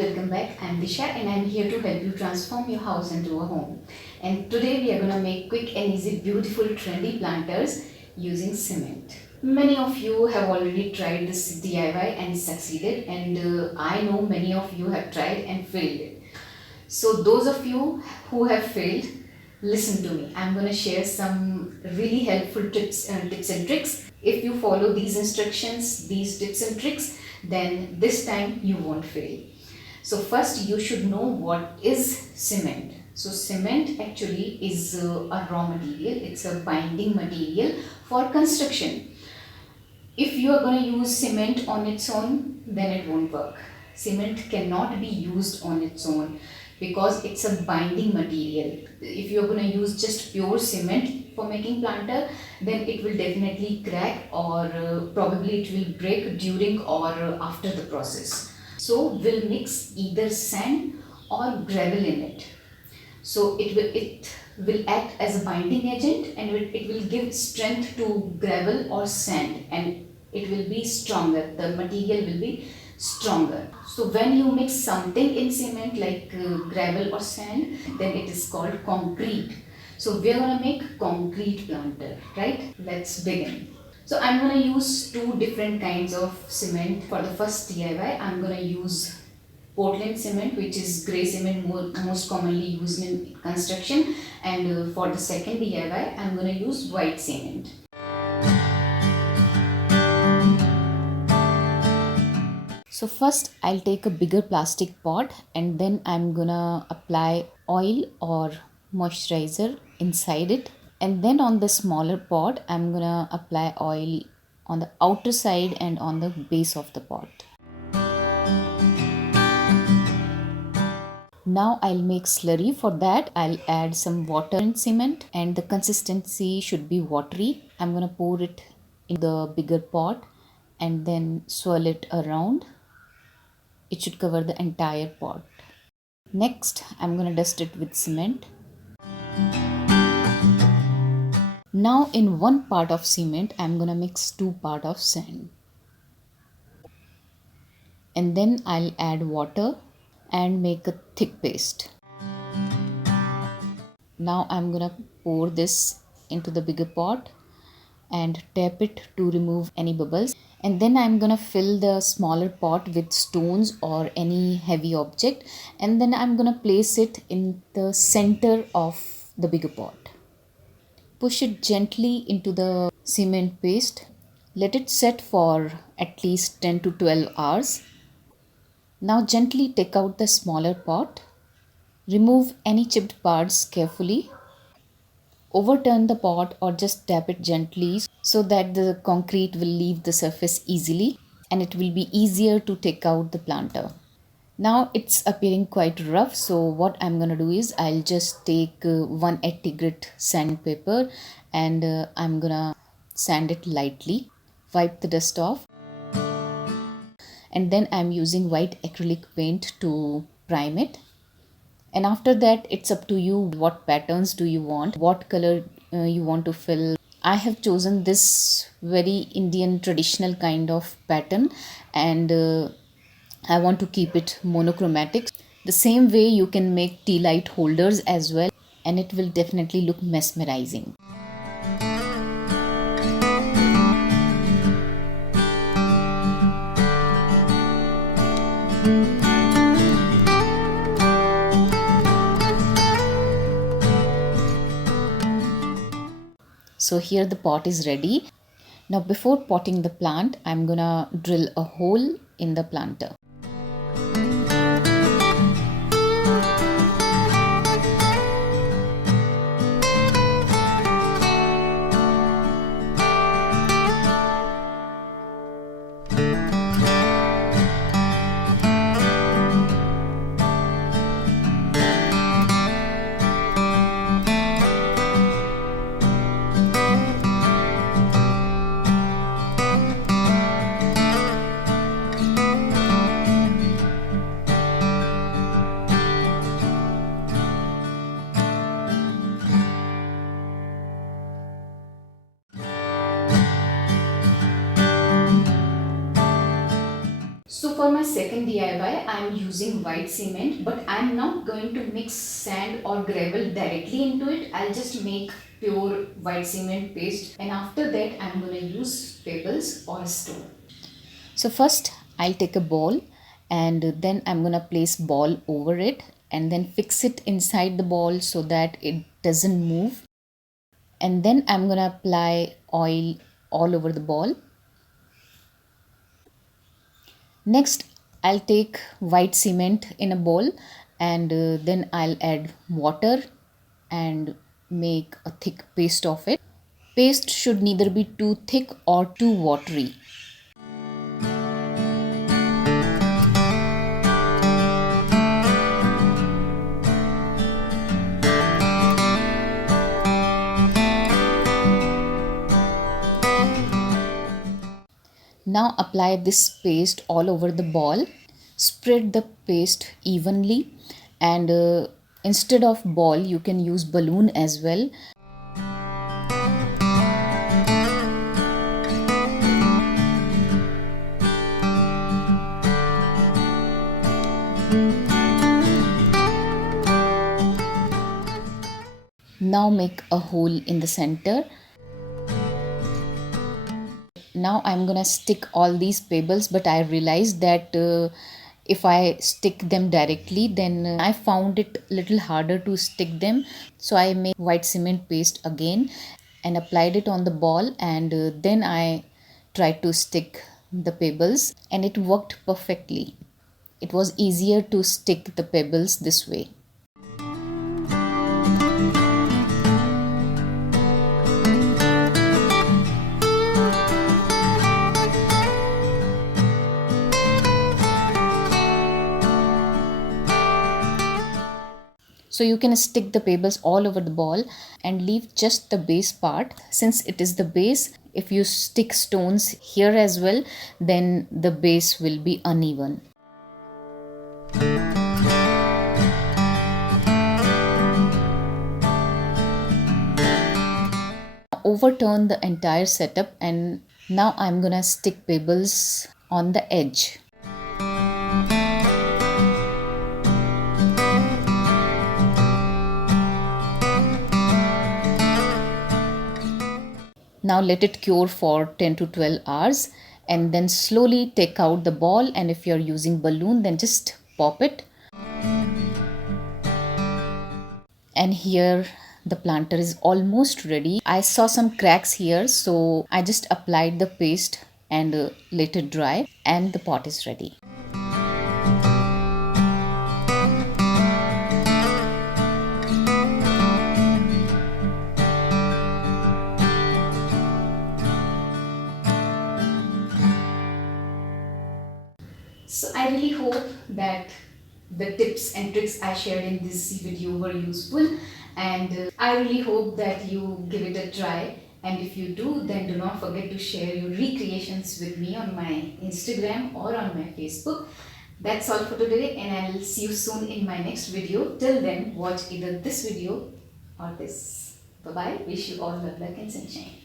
welcome back. I'm Disha and I'm here to help you transform your house into a home. And today we are going to make quick and easy, beautiful, trendy planters using cement. Many of you have already tried this DIY and succeeded, and I know many of you have tried and failed it. So those of you who have failed, listen to me. I'm going to share some really helpful tips and tricks. If you follow these instructions, these tips and tricks, then this time you won't fail. So first you should know what is cement. So cement actually is a raw material. It's a binding material for construction. If you are going to use cement on its own, then it won't work. Cement cannot be used on its own because it's a binding material. If you are going to use just pure cement for making planter, then it will definitely crack, or probably it will break during or after the process. So we'll mix either sand or gravel in it. So it will act as a binding agent, and it will give strength to gravel or sand, and it will be stronger. The material will be stronger. So when you mix something in cement like gravel or sand, then it is called concrete. So we are going to make concrete planter, right? Let's begin. So I'm going to use two different kinds of cement. For the first DIY, I'm going to use Portland cement, which is grey cement most commonly used in construction, and for the second DIY, I'm going to use white cement. So first I'll take a bigger plastic pot, and then I'm gonna apply oil or moisturizer inside it, and then on the smaller pot I'm gonna apply oil on the outer side and on the base of the pot. Now I'll make slurry. For that I'll add some water and cement, and the consistency should be watery. I'm gonna pour it in the bigger pot and then swirl it around. It should cover the entire pot. Next, I'm going to dust it with cement. Now in one part of cement, I'm going to mix 2 parts of sand. And then I'll add water and make a thick paste. Now I'm going to pour this into the bigger pot and tap it to remove any bubbles. And then I'm gonna fill the smaller pot with stones or any heavy object, and then I'm gonna place it in the center of the bigger pot. Push it gently into the cement paste. Let it set for at least 10 to 12 hours. Now gently take out the smaller pot. Remove any chipped parts carefully. Overturn the pot or just tap it gently so that the concrete will leave the surface easily, and it will be easier to take out the planter. Now it's appearing quite rough, so what I'm gonna do is I'll just take 180 grit sandpaper, and I'm gonna sand it lightly, wipe the dust off, and then I'm using white acrylic paint to prime it. And after that, it's up to you what patterns do you want, what color you want to fill. I have chosen this very Indian traditional kind of pattern, and I want to keep it monochromatic. The same way you can make tea light holders as well, and it will definitely look mesmerizing. So here the pot is ready. Now before potting the plant, I'm gonna drill a hole in the planter. second DIY, I am using white cement, but I am not going to mix sand or gravel directly into it. I'll just make pure white cement paste, and after that I'm going to use pebbles or stone. So first I'll take a ball, and then I'm going to place ball over it and then fix it inside the ball so that it doesn't move. And then I'm going to apply oil all over the ball. Next, I'll take white cement in a bowl, and then I'll add water and make a thick paste of it. Paste should neither be too thick or too watery. Now apply this paste all over the ball. Spread the paste evenly, and instead of ball you can use balloon as well. Now make a hole in the center. Now I'm gonna stick all these pebbles, but I realized that if I stick them directly, then I found it little harder to stick them. So I made white cement paste again and applied it on the ball, and then I tried to stick the pebbles, and it worked perfectly. It was easier to stick the pebbles this way. So you can stick the pebbles all over the ball and leave just the base part. Since it is the base, if you stick stones here as well, then the base will be uneven. Overturn the entire setup, and now I'm gonna stick pebbles on the edge. Now let it cure for 10 to 12 hours, and then slowly take out the ball, and if you're using balloon, then just pop it. And here the planter is almost ready. I saw some cracks here, so I just applied the paste and let it dry, and the pot is ready. So I really hope that the tips and tricks I shared in this video were useful, and I really hope that you give it a try, and if you do, then do not forget to share your recreations with me on my Instagram or on my Facebook. That's all for today, and I'll see you soon in my next video. Till then, watch either this video or this. Bye bye. Wish you all love, luck and sunshine.